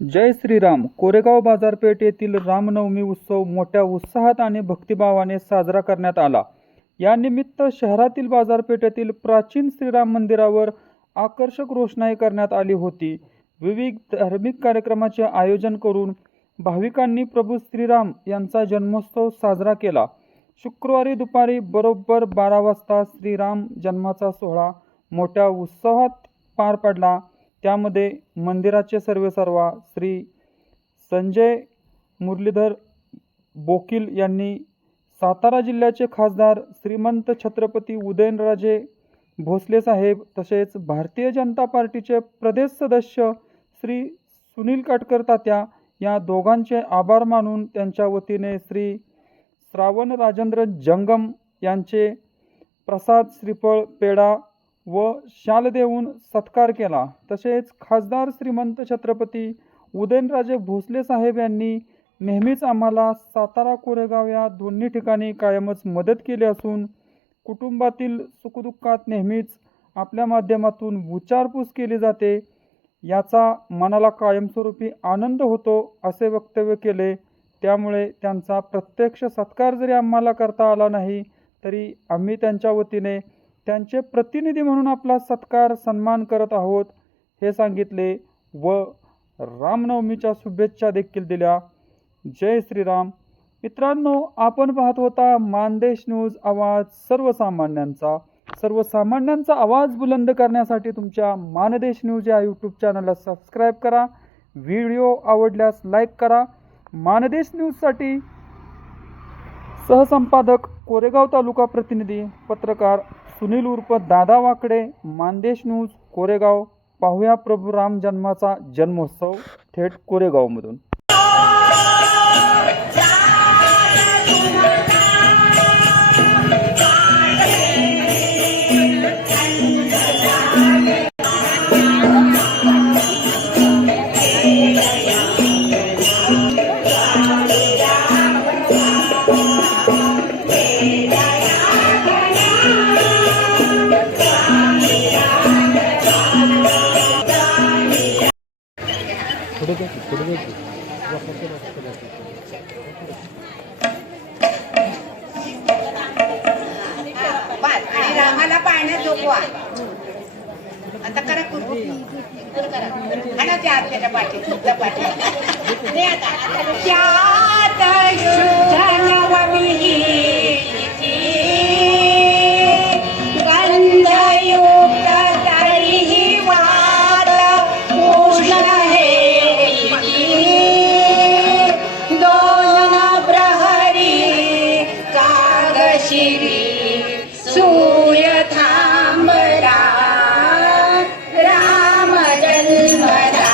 जय श्रीराम. कोरेगाव बाजारपेठ येथील रामनवमी उत्सव मोठ्या उत्साहात आणि भक्तिभावाने साजरा करण्यात आला. या निमित्त शहरातील बाजारपेठेतील प्राचीन श्रीराम मंदिरावर आकर्षक रोषणाई करण्यात आली होती. विविध धार्मिक कार्यक्रमाचे आयोजन करून भाविकांनी प्रभू श्रीराम यांचा जन्मोत्सव साजरा केला. शुक्रवारी दुपारी बरोबर 12 वाजता श्रीराम जन्माचा सोहळा मोठ्या उत्सवात पार पडला. त्यामध्ये मंदिराचे सर्वेसर्वा श्री संजय मुरलीधर बोकील यांनी, सातारा जिल्ह्याचे खासदार श्रीमंत छत्रपती उदयनराजे भोसले साहेब, तसेच भारतीय जनता पार्टीचे प्रदेश सदस्य श्री सुनील काटकर तात्या या दोघांचे आभार मानून त्यांच्या वतीने श्री श्रावण राजेंद्र जंगम यांचे प्रसाद, श्रीफळ, पेढा व शाल देऊन सत्कार केला. तसेच खासदार श्रीमंत छत्रपती उदयनराजे भोसले साहेब यांनी नेहमीच आम्हाला सातारा कोरेगाव या दोन्ही ठिकाणी कायमच मदत केली असून कुटुंबातील सुखदुःखात नेहमीच आपल्या माध्यमातून विचारपूस केली जाते, याचा मनाला कायमस्वरूपी आनंद होतो असे वक्तव्य केले. त्यामुळे त्यांचा प्रत्यक्ष सत्कार जरी आम्हाला करता आला नाही तरी आम्ही त्यांच्या वतीने त्यांचे प्रतिनिधी म्हणून आपला सत्कार सन्मान करत आहोत हे सांगितले व रामनवमीच्या शुभेच्छा देखील दिल्या. जय श्रीराम. मित्रांनो, आपण पाहत होता मानदेश न्यूज, आवाज सर्वसामान्यांचा. सर्वसामान्यांचा आवाज बुलंद करण्यासाठी तुमच्या मानदेश न्यूज या यूट्यूब चॅनलला सबस्क्राईब करा. व्हिडिओ आवडल्यास लाईक करा. मानदेश न्यूजसाठी सहसंपादक कोरेगाव तालुका प्रतिनिधी पत्रकार सुनील उर्फ दादा वाकडे, मानदेश न्यूज कोरेगाव. पाहूया प्रभू राम जन्माचा जन्मोत्सव थेट कोरेगावमधून. रामाला पाण्यात झोपवा. आता करा कुरकुर करा आणि त्या आपल्याला पाठी तुझ्या पाठी दे. आता त्यात शुद्धनवमी गंधयुक्त तरीही वात उष्ण हे दोन प्रहरी कागशिरी सूर्य थांबला. राम जन्मला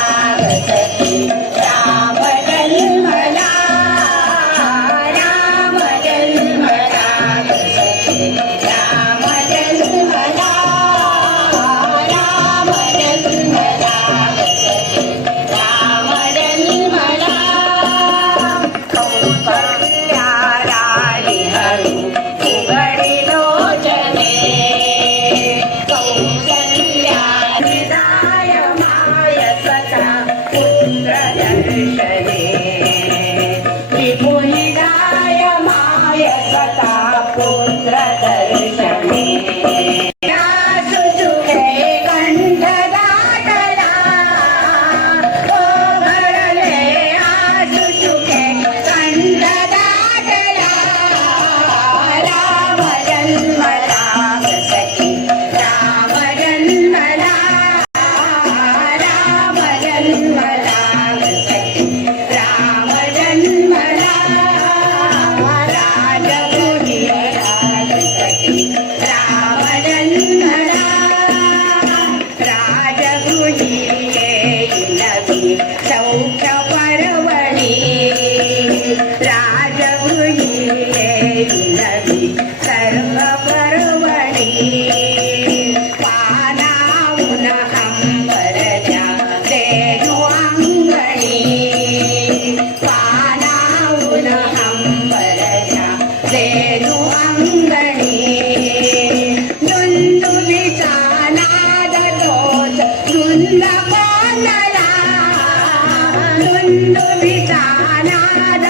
सखी, राम जन्मला, राम जन्मला सखी, राम जन्मला, राम जन्मला सखी, राम जन्मला. कौसल्या राणी हळू उघडी लोचने, कौसल्या हृदय माय सखा पुत्र दर्शने, त्रिपुराय माय सखा पुत्र दर्शने. कंठ दाटला घडले आसुचुके कंठ दाटला. राम जन्मला सखी, राम जन्मला, राम जन्मला सखी, राम दुंदुभीचा नाद